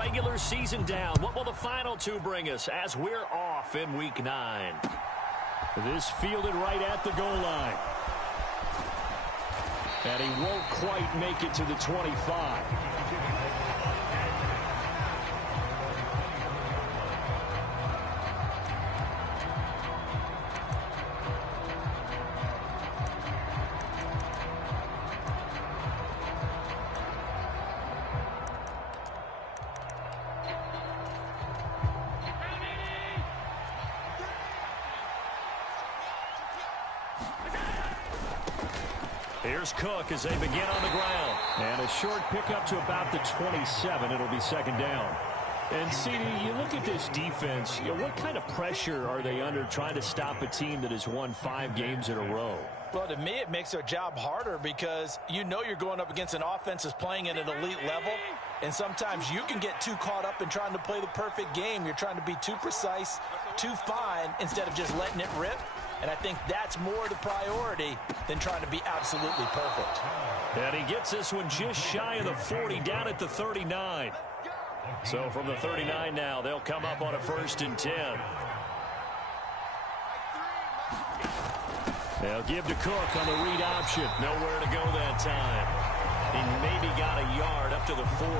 regular season down. What will the final two bring us as we're off in Week 9? This fielded right at the goal line. And he won't quite make it to the 25. Here's Cook as they begin on the ground. And a short pickup to about the 27. It'll be second down. And, CD, you look at this defense, what kind of pressure are they under trying to stop a team that has won 5 games in a row? Well, to me, it makes their job harder because you know you're going up against an offense that's playing at an elite level, and sometimes you can get too caught up in trying to play the perfect game. You're trying to be too precise, too fine, instead of just letting it rip. And I think that's more the priority than trying to be absolutely perfect. And he gets this one just shy of the 40, down at the 39. So from the 39 now, they'll come up on a 1st and 10. They'll give to Cook on the read option. Nowhere to go that time. He maybe got a yard up to the 40.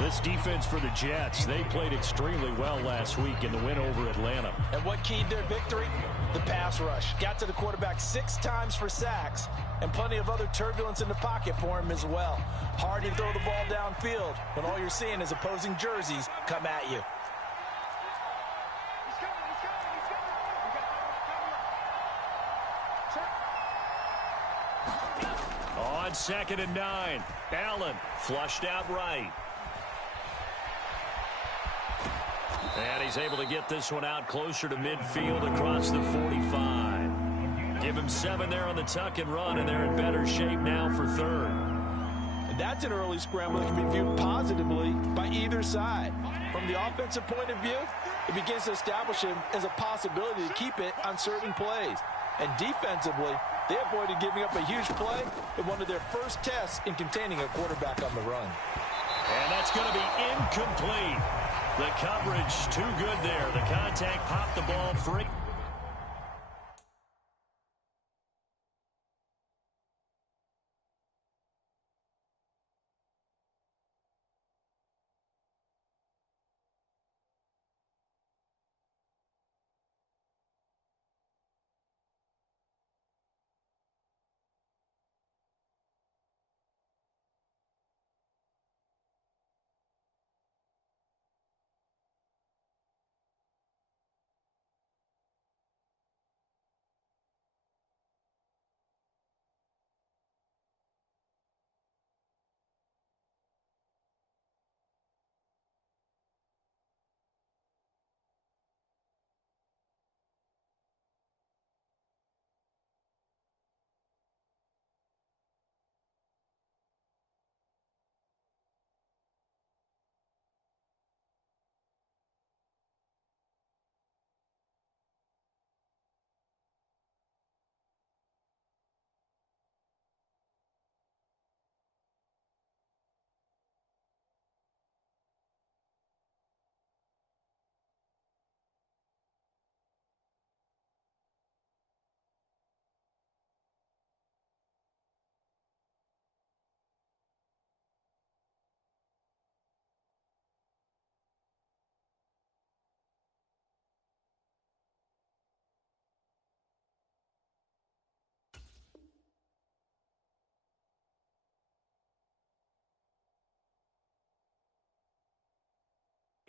This defense for the Jets, they played extremely well last week in the win over Atlanta. And what keyed their victory? The pass rush. Got to the quarterback 6 times for sacks, and plenty of other turbulence in the pocket for him as well. Hard to throw the ball downfield when all you're seeing is opposing jerseys come at you. On 2nd and 9, Allen flushed out right. And he's able to get this one out closer to midfield across the 45. Give him 7 there on the tuck and run, and they're in better shape now for 3rd. And that's an early scramble that can be viewed positively by either side. From the offensive point of view, it begins to establish him as a possibility to keep it on certain plays. And defensively, they avoided giving up a huge play in one of their first tests in containing a quarterback on the run. And that's going to be incomplete. The coverage too good there. The contact popped the ball free.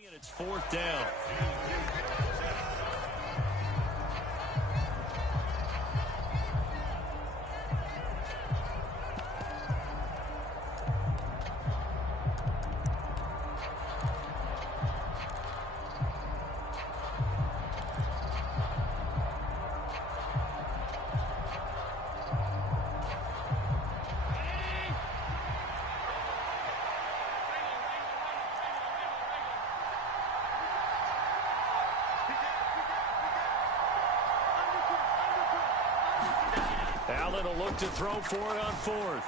And it's 4th down. Allen will look to throw for it on 4th.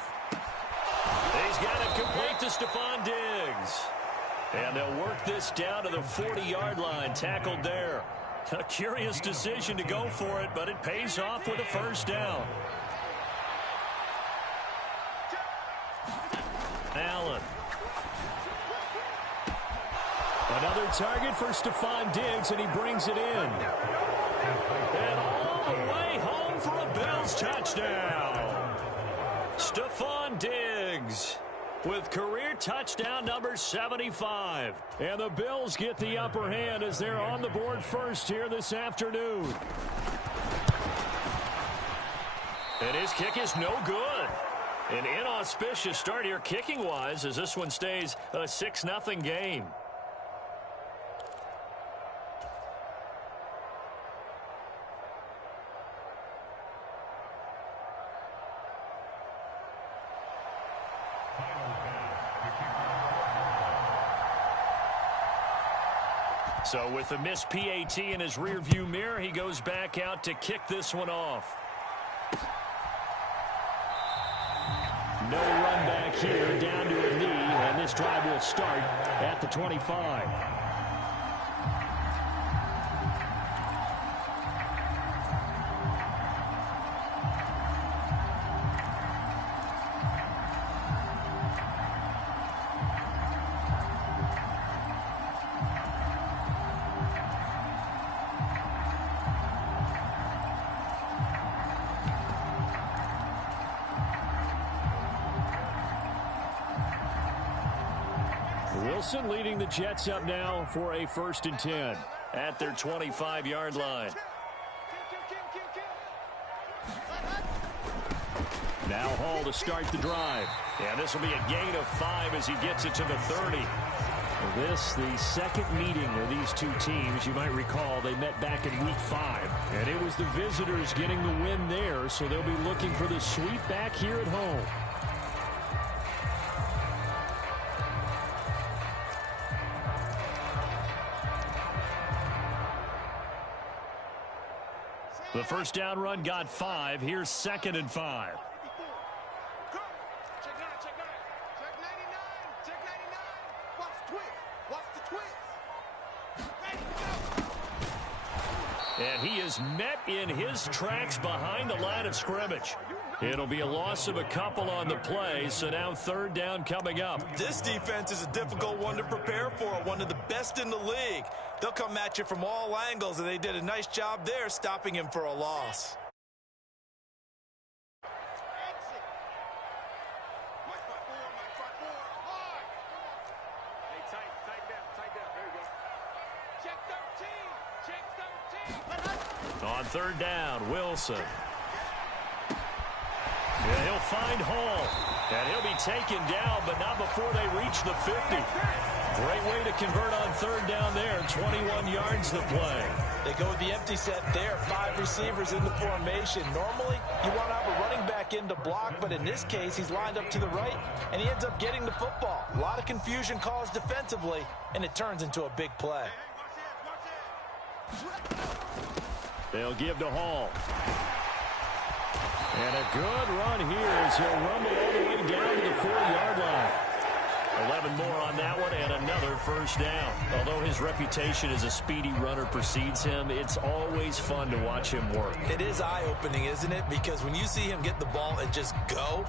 He's got it complete to Stephon Diggs. And they'll work this down to the 40-yard line, tackled there. A curious decision to go for it, but it pays off with a first down. Allen. Another target for Stephon Diggs, and he brings it in. And all the way home for a Bills touchdown. Stephon Diggs with career touchdown number 75. And the Bills get the upper hand as they're on the board first here this afternoon. And his kick is no good. An inauspicious start here kicking-wise as this one stays a 6-0 game. So with the missed PAT in his rearview mirror, he goes back out to kick this one off. No run back here, down to a knee, and this drive will start at the 25. Wilson leading the Jets up now for a 1st and 10 at their 25-yard line. Now Hall to start the drive. And this will be a gain of 5 as he gets it to the 30. This, the second meeting of these two teams. You might recall they met back in week 5. And it was the visitors getting the win there, so they'll be looking for the sweep back here at home. The first down run got 5. Here's 2nd and 5. And he is met in his tracks behind the line of scrimmage. It'll be a loss of a couple on the play, so now 3rd down coming up. This defense is a difficult one to prepare for, one of the best in the league. They'll come at you from all angles, and they did a nice job there stopping him for a loss. On 3rd down, Wilson. Yeah, he'll find Hall. And he'll be taken down, but not before they reach the 50. Great way to convert on 3rd down there. 21 yards to play. They go with the empty set there. 5 receivers in the formation. Normally, you want to have a running back in to block, but in this case, he's lined up to the right, and he ends up getting the football. A lot of confusion caused defensively, and it turns into a big play. They'll give to Hall. And a good run here as he'll rumble all the way down to the 4-yard line. 11 more on that one and another first down. Although his reputation as a speedy runner precedes him, it's always fun to watch him work. It is eye-opening, isn't it? Because when you see him get the ball and just go,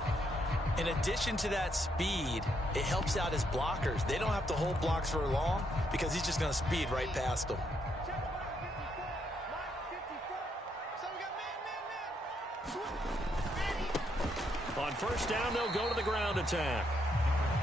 in addition to that speed, it helps out his blockers. They don't have to hold blocks for long because he's just going to speed right past them. On first down, they'll go to the ground attack.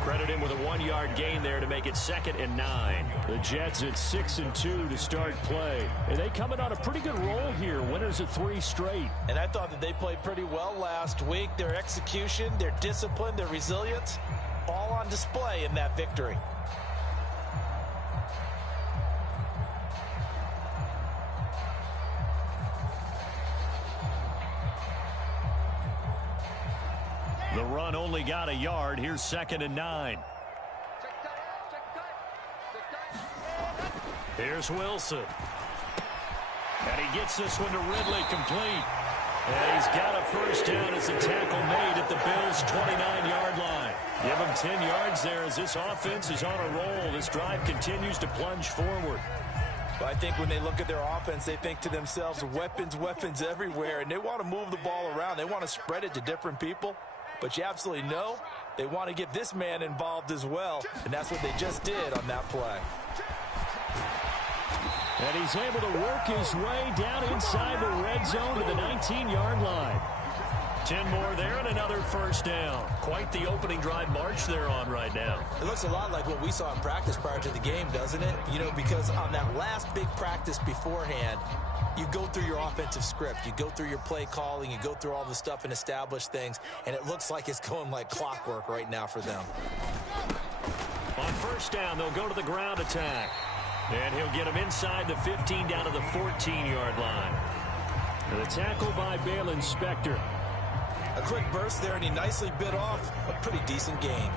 Credit him with a 1-yard gain there to make it 2nd and 9. The Jets at 6-2 to start play. And they coming on a pretty good roll here. Winners of 3 straight. And I thought that they played pretty well last week. Their execution, their discipline, their resilience, all on display in that victory. The run only got a yard. Here's 2nd and 9. Here's Wilson. And he gets this one to Ridley complete. And he's got a first down as a tackle made at the Bills' 29-yard line. Give him 10 yards there as this offense is on a roll. This drive continues to plunge forward. But I think when they look at their offense, they think to themselves, weapons, weapons everywhere, and they want to move the ball around. They want to spread it to different people. But you absolutely know they want to get this man involved as well, and that's what they just did on that play. And he's able to work his way down inside the red zone to the 19-yard line. 10 more there and another first down. Quite the opening drive march they're on right now. It looks a lot like what we saw in practice prior to the game, doesn't it? You know, because on that last big practice beforehand, you go through your offensive script. You go through your play calling. You go through all the stuff and establish things. And it looks like it's going like clockwork right now for them. On first down, they'll go to the ground attack. And he'll get him inside the 15 down to the 14-yard line. And the tackle by Balen Spector. A quick burst there, and he nicely bit off a pretty decent gain.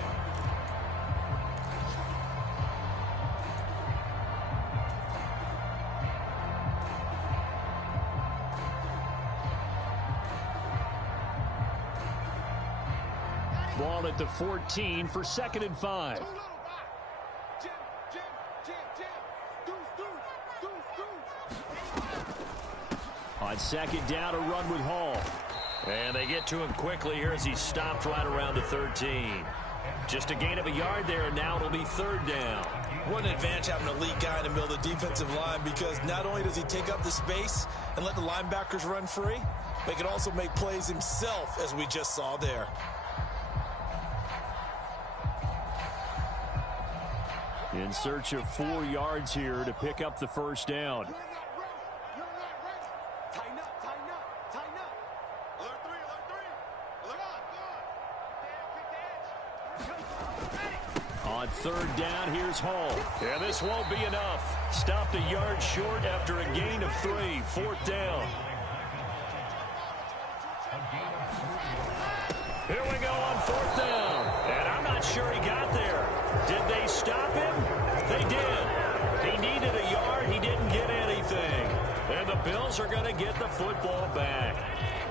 Ball at the 14 for 2nd and 5. On 2nd down, a run with Hall. And they get to him quickly here as he stopped right around the 13. Just a gain of a yard there, and now it'll be 3rd down. What an advantage having an elite guy in the middle of the defensive line, because not only does he take up the space and let the linebackers run free, but he can also make plays himself, as we just saw there. In search of 4 yards here to pick up the first down. On 3rd down, here's Hall. Yeah, this won't be enough. Stopped a yard short after a gain of 3. 4th down. Here we go on 4th down. And I'm not sure he got there. Did they stop him? They did. He needed a yard. He didn't get anything. And the Bills are going to get the football back.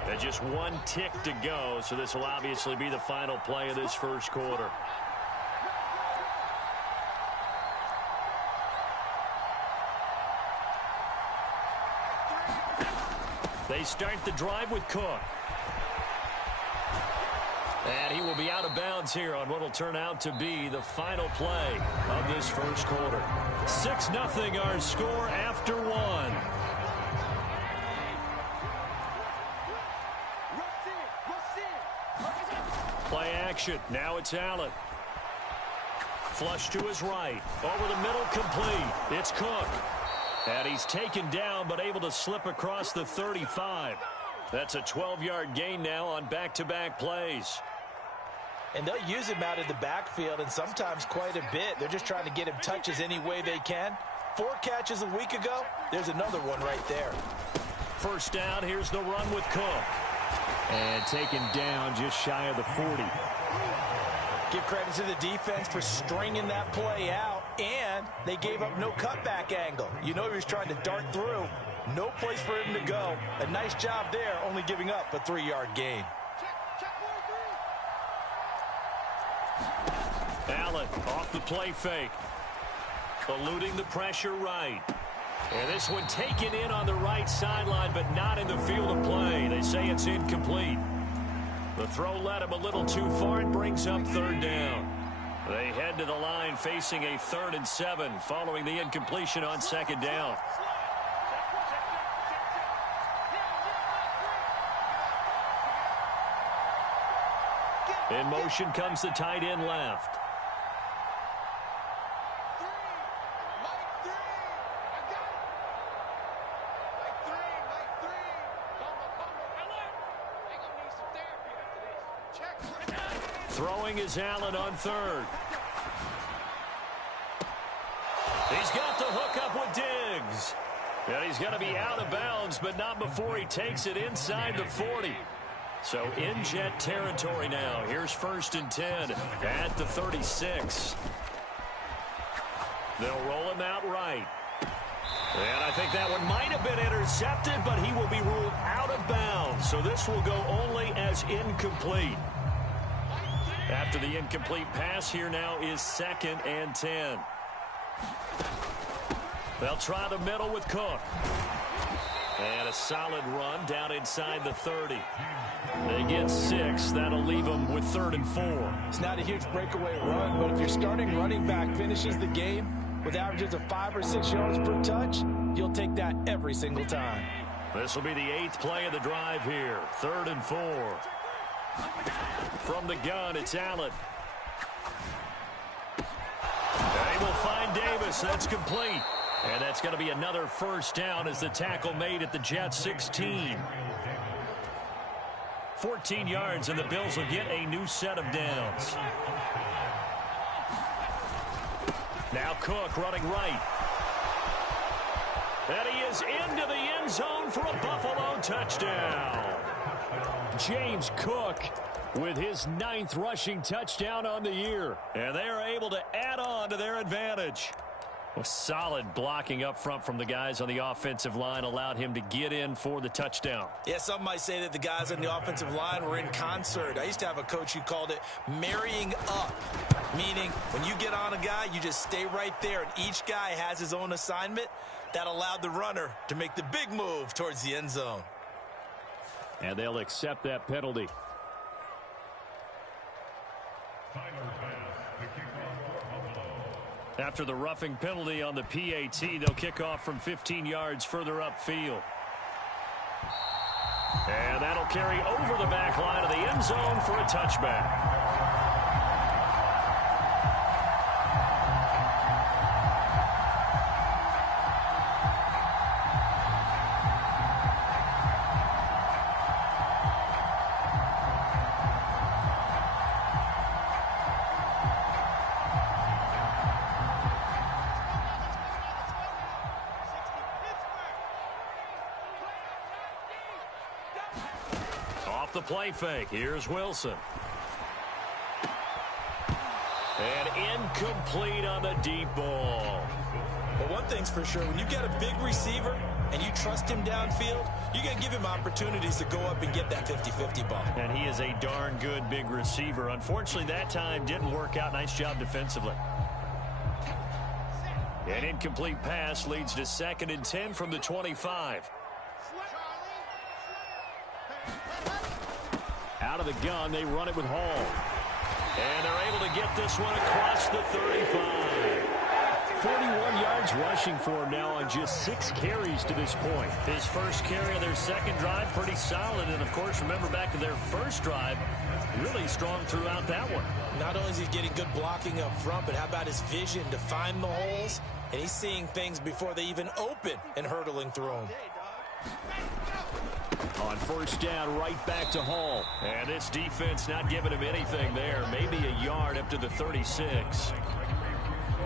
And just 1 tick to go, so this will obviously be the final play of this first quarter. They start the drive with Cook. And he will be out of bounds here on what will turn out to be the final play of this first quarter. 6-0 our score after 1. Play action. Now it's Allen. Flush to his right. Over the middle, complete. It's Cook. And he's taken down, but able to slip across the 35. That's a 12-yard gain now on back-to-back plays. And they'll use him out of the backfield, and sometimes quite a bit. They're just trying to get him touches any way they can. 4 catches a week ago. There's another one right there. First down, here's the run with Cook. And taken down just shy of the 40. Give credit to the defense for stringing that play out, and they gave up no cutback angle. You know he was trying to dart through. No place for him to go. A nice job there, only giving up a 3-yard gain. Allen off the play fake. Eluding the pressure right. And this one taken in on the right sideline, but not in the field of play. They say it's incomplete. The throw led him a little too far and brings up 3rd down. They head to the line facing a 3rd and 7 following the incompletion on 2nd down. In motion comes the tight end left. Throwing is Allen on 3rd. He's got the hook up with Diggs. And he's going to be out of bounds, but not before he takes it inside the 40. So in Jet territory now. Here's 1st and 10 at the 36. They'll roll him out right. And I think that one might have been intercepted, but he will be ruled out of bounds. So this will go only as incomplete. After the incomplete pass, here now is 2nd and 10. They'll try the middle with Cook. And a solid run down inside the 30. They get 6. That'll leave them with 3rd and 4. It's not a huge breakaway run, but if your starting running back finishes the game with averages of 5 or 6 yards per touch, you'll take that every single time. This will be the 8th play of the drive here. 3rd and 4. From the gun, it's Allen. They will find Davis. That's complete. And that's going to be another first down as the tackle made at the Jets 16. 14 yards, and the Bills will get a new set of downs. Now Cook running right. And he is into the end zone for a Buffalo touchdown. James Cook with his 9th rushing touchdown on the year. And they are able to add on to their advantage. Well, solid blocking up front from the guys on the offensive line allowed him to get in for the touchdown. Yeah, some might say that the guys on the offensive line were in concert. I used to have a coach who called it marrying up, meaning when you get on a guy, you just stay right there, and each guy has his own assignment. That allowed the runner to make the big move towards the end zone. And they'll accept that penalty. After the roughing penalty on the PAT, they'll kick off from 15 yards further upfield. And that'll carry over the back line of the end zone for a touchback. The play fake. Here's Wilson. And incomplete on the deep ball. But one thing's for sure, when you get a big receiver and you trust him downfield, you're going to give him opportunities to go up and get that 50-50 ball. And he is a darn good big receiver. Unfortunately, that time didn't work out. Nice job defensively. An incomplete pass leads to 2nd and 10 from the 25. Out of the gun, they run it with Hall. And they're able to get this one across the 35. 41 yards rushing for him now on just 6 carries to this point. His first carry of their second drive, pretty solid. And, of course, remember back to their first drive, really strong throughout that one. Not only is he getting good blocking up front, but how about his vision to find the holes? And he's seeing things before they even open and hurdling through them. On first down, right back to Hall. And this defense not giving him anything there. Maybe a yard up to the 36.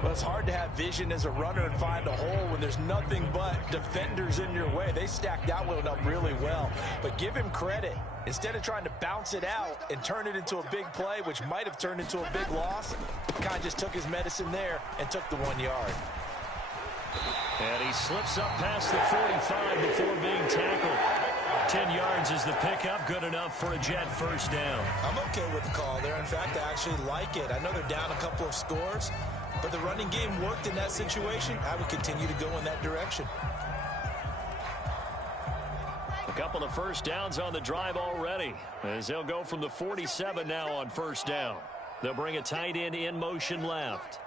Well, it's hard to have vision as a runner and find a hole when there's nothing but defenders in your way. They stacked that one up really well. But give him credit. Instead of trying to bounce it out and turn it into a big play, which might have turned into a big loss, kind of just took his medicine there and took the 1 yard. And he slips up past the 45 before being tackled. 10 yards is the pickup, good enough for a Jet first down. I'm okay with the call there. In fact, I actually like it. I know they're down a couple of scores, but the running game worked in that situation. I would continue to go in that direction. A couple of first downs on the drive already, as they'll go from the 47 now on first down. They'll bring a tight end in motion left.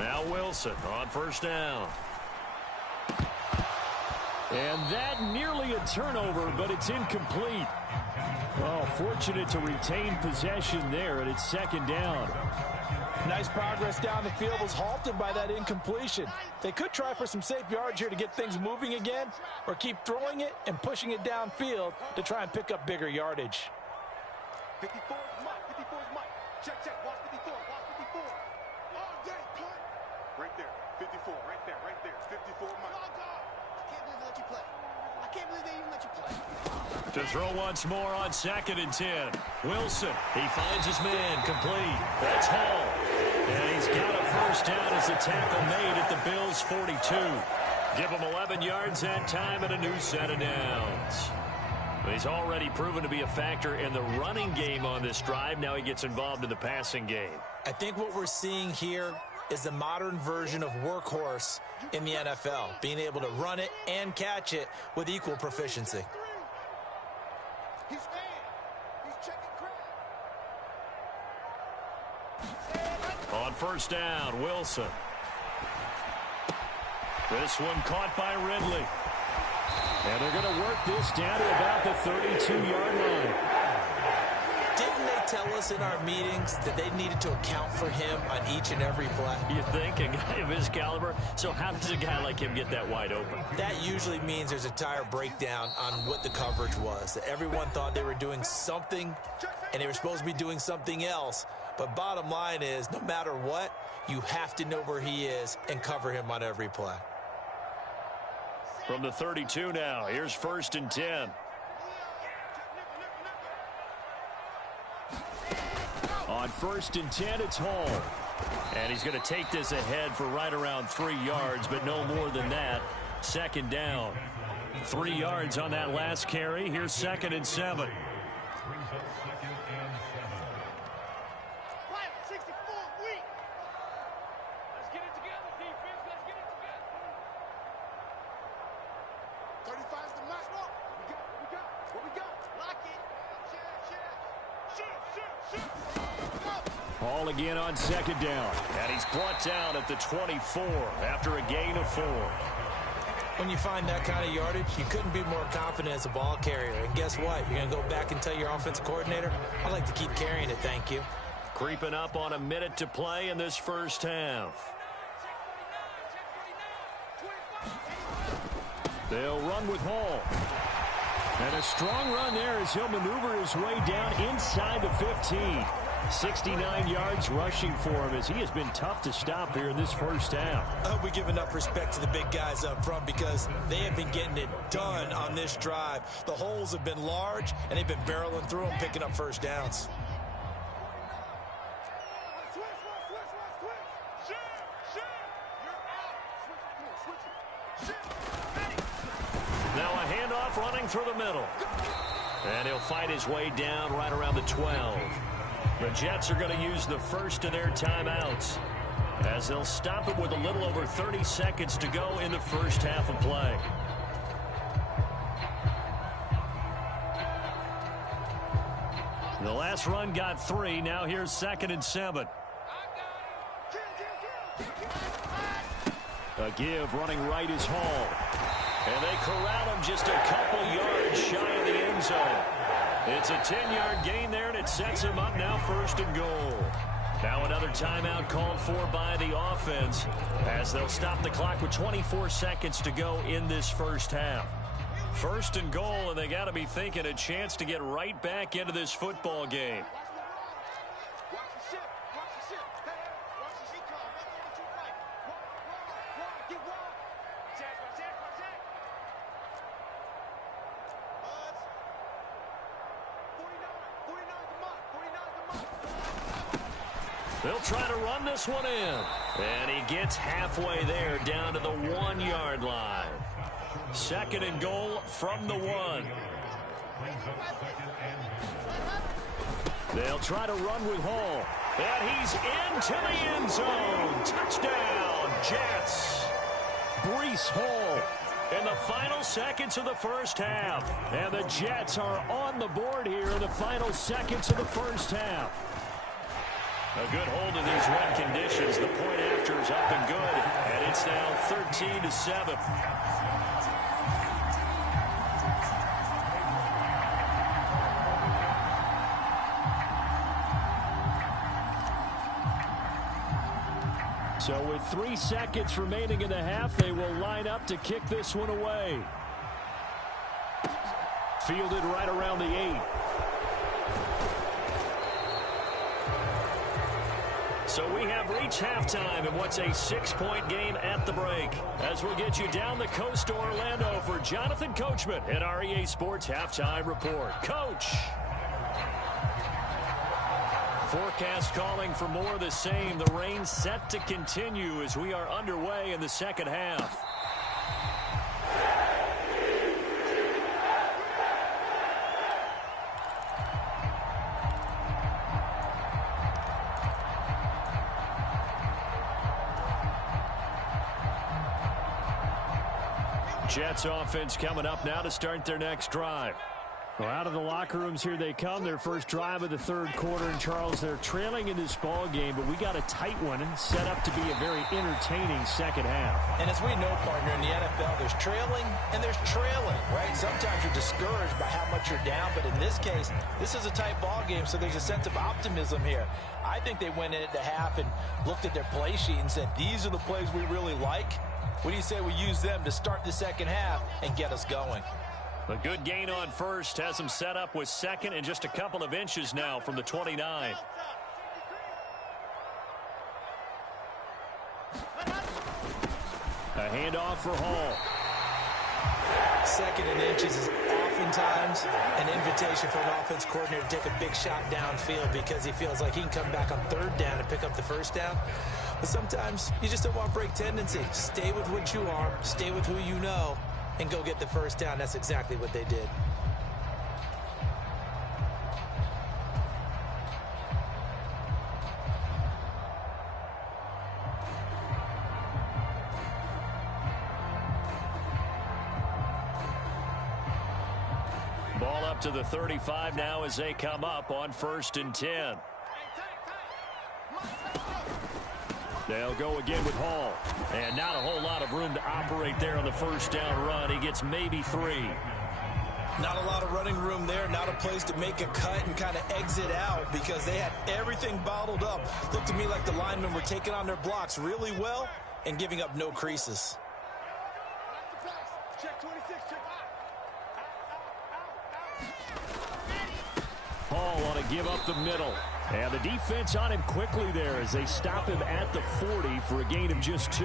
Now Wilson on first down. And that nearly a turnover, but it's incomplete. Oh, fortunate to retain possession there, and it's 2nd down. Nice progress down the field was halted by that incompletion. They could try for some safe yards here to get things moving again, or keep throwing it and pushing it downfield to try and pick up bigger yardage. 54 is Mike. 54 is Mike. Check, check. Watch 54. Watch 54. Oh, yeah, cut. Right there. 54. Right there. Right there. 54 Mike. I can't believe they even let you play. To throw once more on 2nd and 10. Wilson, he finds his man complete. That's Hall. And he's got a first first down as the tackle made at the Bills' 42. Give him 11 yards that time and a new set of downs. He's already proven to be a factor in the running game on this drive. Now he gets involved in the passing game. I think what we're seeing here is the modern version of workhorse in the NFL, being able to run it and catch it with equal proficiency. On first down, Wilson. This one caught by Ridley. And they're going to work this down to about the 32-yard line. Didn't they tell us in our meetings that they needed to account for him on each and every play? You think? A guy of his caliber? So how does a guy like him get that wide open? That usually means there's a tire breakdown on what the coverage was. That everyone thought they were doing something, and they were supposed to be doing something else. But bottom line is, no matter what, you have to know where he is and cover him on every play. From the 32 now, here's first and 10. On first and 10, it's Hall. And he's going to take this ahead for right around 3 yards, but no more than that. Second down. 3 yards on that last carry. Here's second and 7. Hall again on second down. And he's brought down at the 24 after a gain of 4. When you find that kind of yardage, you couldn't be more confident as a ball carrier. And guess what? You're going to go back and tell your offensive coordinator, I'd like to keep carrying it, thank you. Creeping up on a minute to play in this first half. They'll run with Hall. And a strong run there as he'll maneuver his way down inside the 15. 69 yards rushing for him as he has been tough to stop here in this first half. I hope we give enough respect to the big guys up front because they have been getting it done on this drive. The holes have been large, and they've been barreling through them, picking up first downs. Now a handoff running through the middle. And he'll fight his way down right around the 12. The Jets are going to use the first of their timeouts as they'll stop it with a little over 30 seconds to go in the first half of play. The last run got 3. Now here's second and 7. A give running right is Hall. And they corral him just a couple yards shy of the end zone. It's a 10-yard gain there, and it sets him up now first and goal. Now another timeout called for by the offense as they'll stop the clock with 24 seconds to go in this first half. First and goal, and they got to be thinking a chance to get right back into this football game. They'll try to run this one in. And he gets halfway there down to the 1-yard line. Second and goal from the 1. They'll try to run with Hall. And he's into the end zone. Touchdown, Jets. Breece Hall In the final seconds of the first half. And the Jets are on the board here in the final seconds of the first half. A good hold of these wet conditions. The point after is up and good. And it's now 13-7. So with 3 seconds remaining in the half, they will line up to kick this one away. Fielded right around the 8. So we have reached halftime in what's a 6-point game at the break. As we'll get you down the coast to Orlando for Jonathan Coachman at our EA Sports Halftime Report. Coach. Forecast calling for more of the same. The rain set to continue as we are underway in the second half. Jets offense coming up now to start their next drive. Well, out of the locker rooms here they come. Their first drive of the third quarter. And, Charles, they're trailing in this ball game, but we got a tight one set up to be a very entertaining second half. And as we know, partner, in the NFL, there's trailing and there's trailing, right? Sometimes you're discouraged by how much you're down, but in this case, this is a tight ball game, so there's a sense of optimism here. I think they went in at the half and looked at their play sheet and said, these are the plays we really like. What do you say we use them to start the second half and get us going? A good gain on first has him set up with second and just a couple of inches now from the 29. A handoff for Hall. Second and inches is oftentimes an invitation for an offense coordinator to take a big shot downfield because he feels like he can come back on third down and pick up the first down. But sometimes you just don't want break tendency. Stay with what you are, stay with who you know, and go get the first down. That's exactly what they did. Ball up to the 35 now as they come up on 1st and 10. They'll go again with Hall. And not a whole lot of room to operate there on the first down run. He gets maybe 3. Not a lot of running room there. Not a place to make a cut and kind of exit out because they had everything bottled up. Looked to me like the linemen were taking on their blocks really well and giving up no creases. Hall want to give up the middle. And the defense on him quickly there as they stop him at the 40 for a gain of just 2.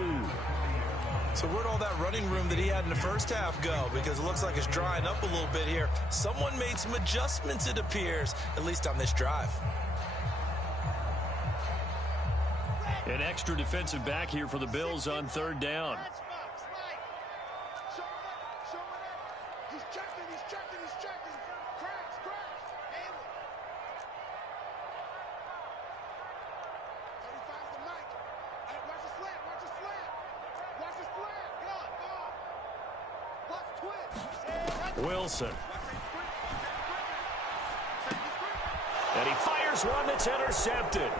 So where'd all that running room that he had in the first half go? Because it looks like it's drying up a little bit here. Someone made some adjustments, it appears, at least on this drive. An extra defensive back here for the Bills on 3rd down. Wilson. And he fires one that's intercepted.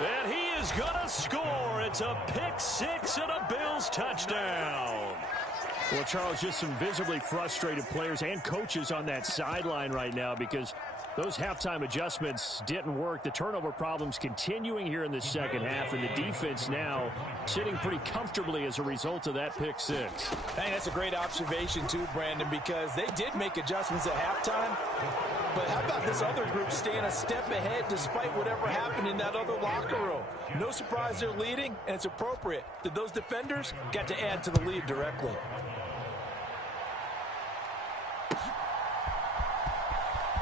And he is going to score. It's a pick 6 and a Bills touchdown. Well, Charles, just some visibly frustrated players and coaches on that sideline right now because those halftime adjustments didn't work. The turnover problems continuing here in the second half, and the defense now sitting pretty comfortably as a result of that pick 6. I think that's a great observation too, Brandon, because they did make adjustments at halftime. But how about this other group staying a step ahead despite whatever happened in that other locker room? No surprise they're leading, and it's appropriate that those defenders got to add to the lead directly.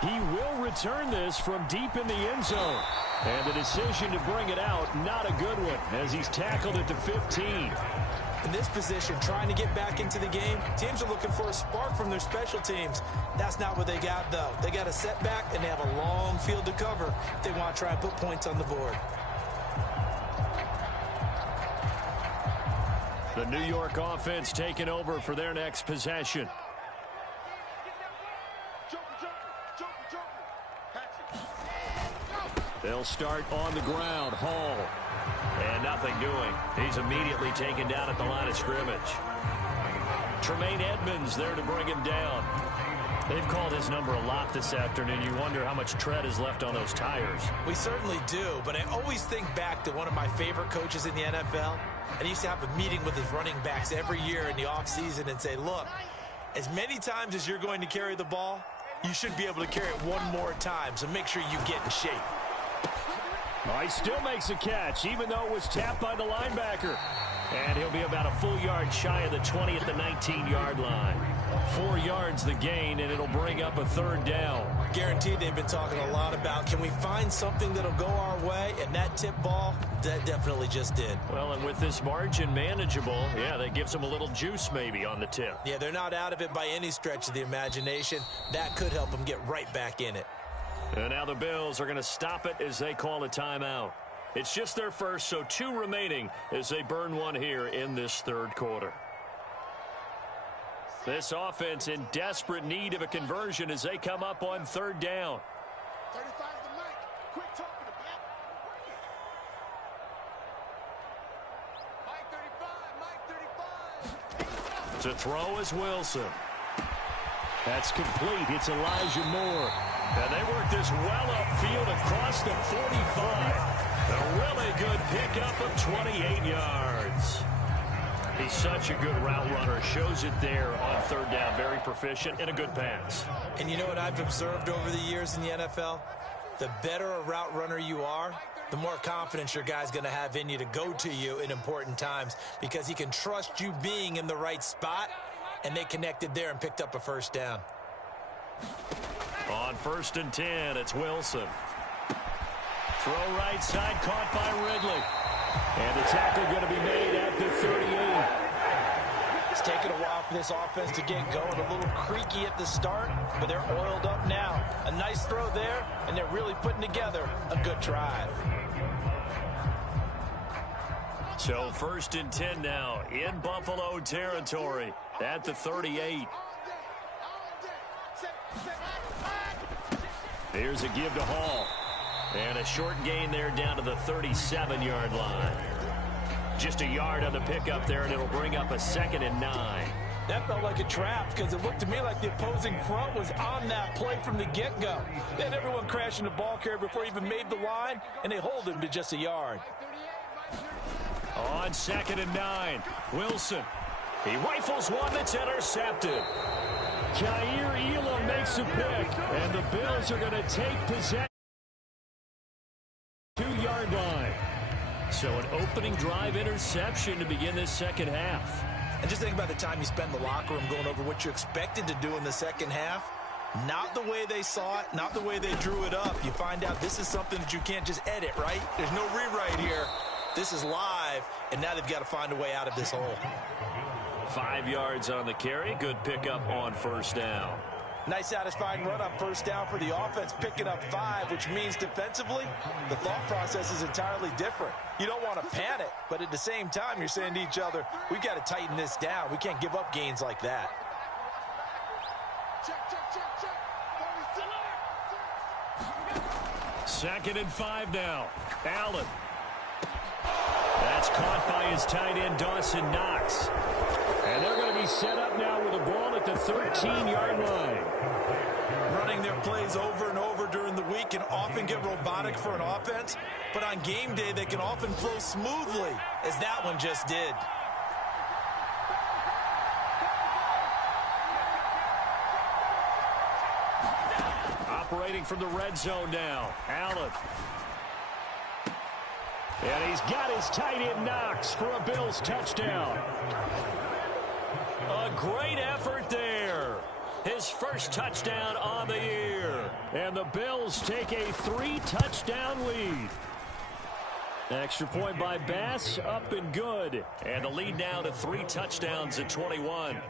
He will return this from deep in the end zone. And the decision to bring it out, not a good one, as he's tackled at the 15. In this position, trying to get back into the game, teams are looking for a spark from their special teams. That's not what they got, though. They got a setback, and they have a long field to cover if they want to try and put points on the board. The New York offense taking over for their next possession. They'll start on the ground. Hall. And nothing doing. He's immediately taken down at the line of scrimmage. Tremaine Edmonds there to bring him down. They've called his number a lot this afternoon. You wonder how much tread is left on those tires. We certainly do, but I always think back to one of my favorite coaches in the NFL. And he used to have a meeting with his running backs every year in the offseason and say, look, as many times as you're going to carry the ball, you should be able to carry it one more time, so make sure you get in shape. Well, he still makes a catch, even though it was tapped by the linebacker. And he'll be about a full yard shy of the 20 at the 19-yard line. 4 yards the gain, and it'll bring up a 3rd down. Guaranteed they've been talking a lot about, can we find something that'll go our way? And that tip ball, that definitely just did. Well, and with this margin manageable, yeah, that gives them a little juice maybe on the tip. Yeah, they're not out of it by any stretch of the imagination. That could help them get right back in it. And now the Bills are going to stop it as they call a timeout. It's just their first, so 2 remaining as they burn one here in this third quarter. This offense in desperate need of a conversion as they come up on third down. 35 to the mic. Quick talking to Pat. Mike 35, Mike 35. To throw is Wilson. That's complete. It's Elijah Moore. And they work this well upfield across the 45. A really good pickup of 28 yards. He's such a good route runner. Shows it there on third down. Very proficient and a good pass. And you know what I've observed over the years in the NFL? The better a route runner you are, the more confidence your guy's going to have in you to go to you in important times because he can trust you being in the right spot, and they connected there and picked up a first down. On 1st and 10, it's Wilson. Throw right side, caught by Ridley. And the tackle going to be made at the 38. It's taken a while for this offense to get going. A little creaky at the start, but they're oiled up now. A nice throw there, and they're really putting together a good drive. So 1st and 10 now in Buffalo territory at the 38. There's a give to Hall. And a short gain there down to the 37-yard line. Just a yard on the pickup there, and it'll bring up a 2nd and 9. That felt like a trap because it looked to me like the opposing front was on that play from the get-go. They had everyone crashing the ball carrier before he even made the line, and they hold him to just a yard. On 2nd and 9, Wilson. He rifles one that's intercepted. Jair Elam makes a pick, and the Bills are going to take possession. 2-yard line. So an opening drive interception to begin this second half. And just think about the time you spend in the locker room going over what you expected to do in the second half. Not the way they saw it, not the way they drew it up. You find out this is something that you can't just edit, right? There's no rewrite here. This is live, and now they've got to find a way out of this hole. 5 yards on the carry. Good pickup on 1st down. Nice satisfying run on 1st down for the offense, picking up 5, which means defensively, the thought process is entirely different. You don't want to panic, but at the same time, you're saying to each other, we've got to tighten this down. We can't give up gains like that. Second and 5 now. Allen. That's caught by his tight end, Dawson Knox. And they're going to be set up now with a ball at the 13-yard line. Running their plays over and over during the week can often get robotic for an offense, but on game day they can often flow smoothly, as that one just did. Operating from the red zone now. Allen. And he's got his tight end Knox for a Bills touchdown. A great effort there. His first touchdown on the year. And the Bills take a 3-touchdown lead. Extra point by Bass, up and good. And the lead now to 3 touchdowns at 21.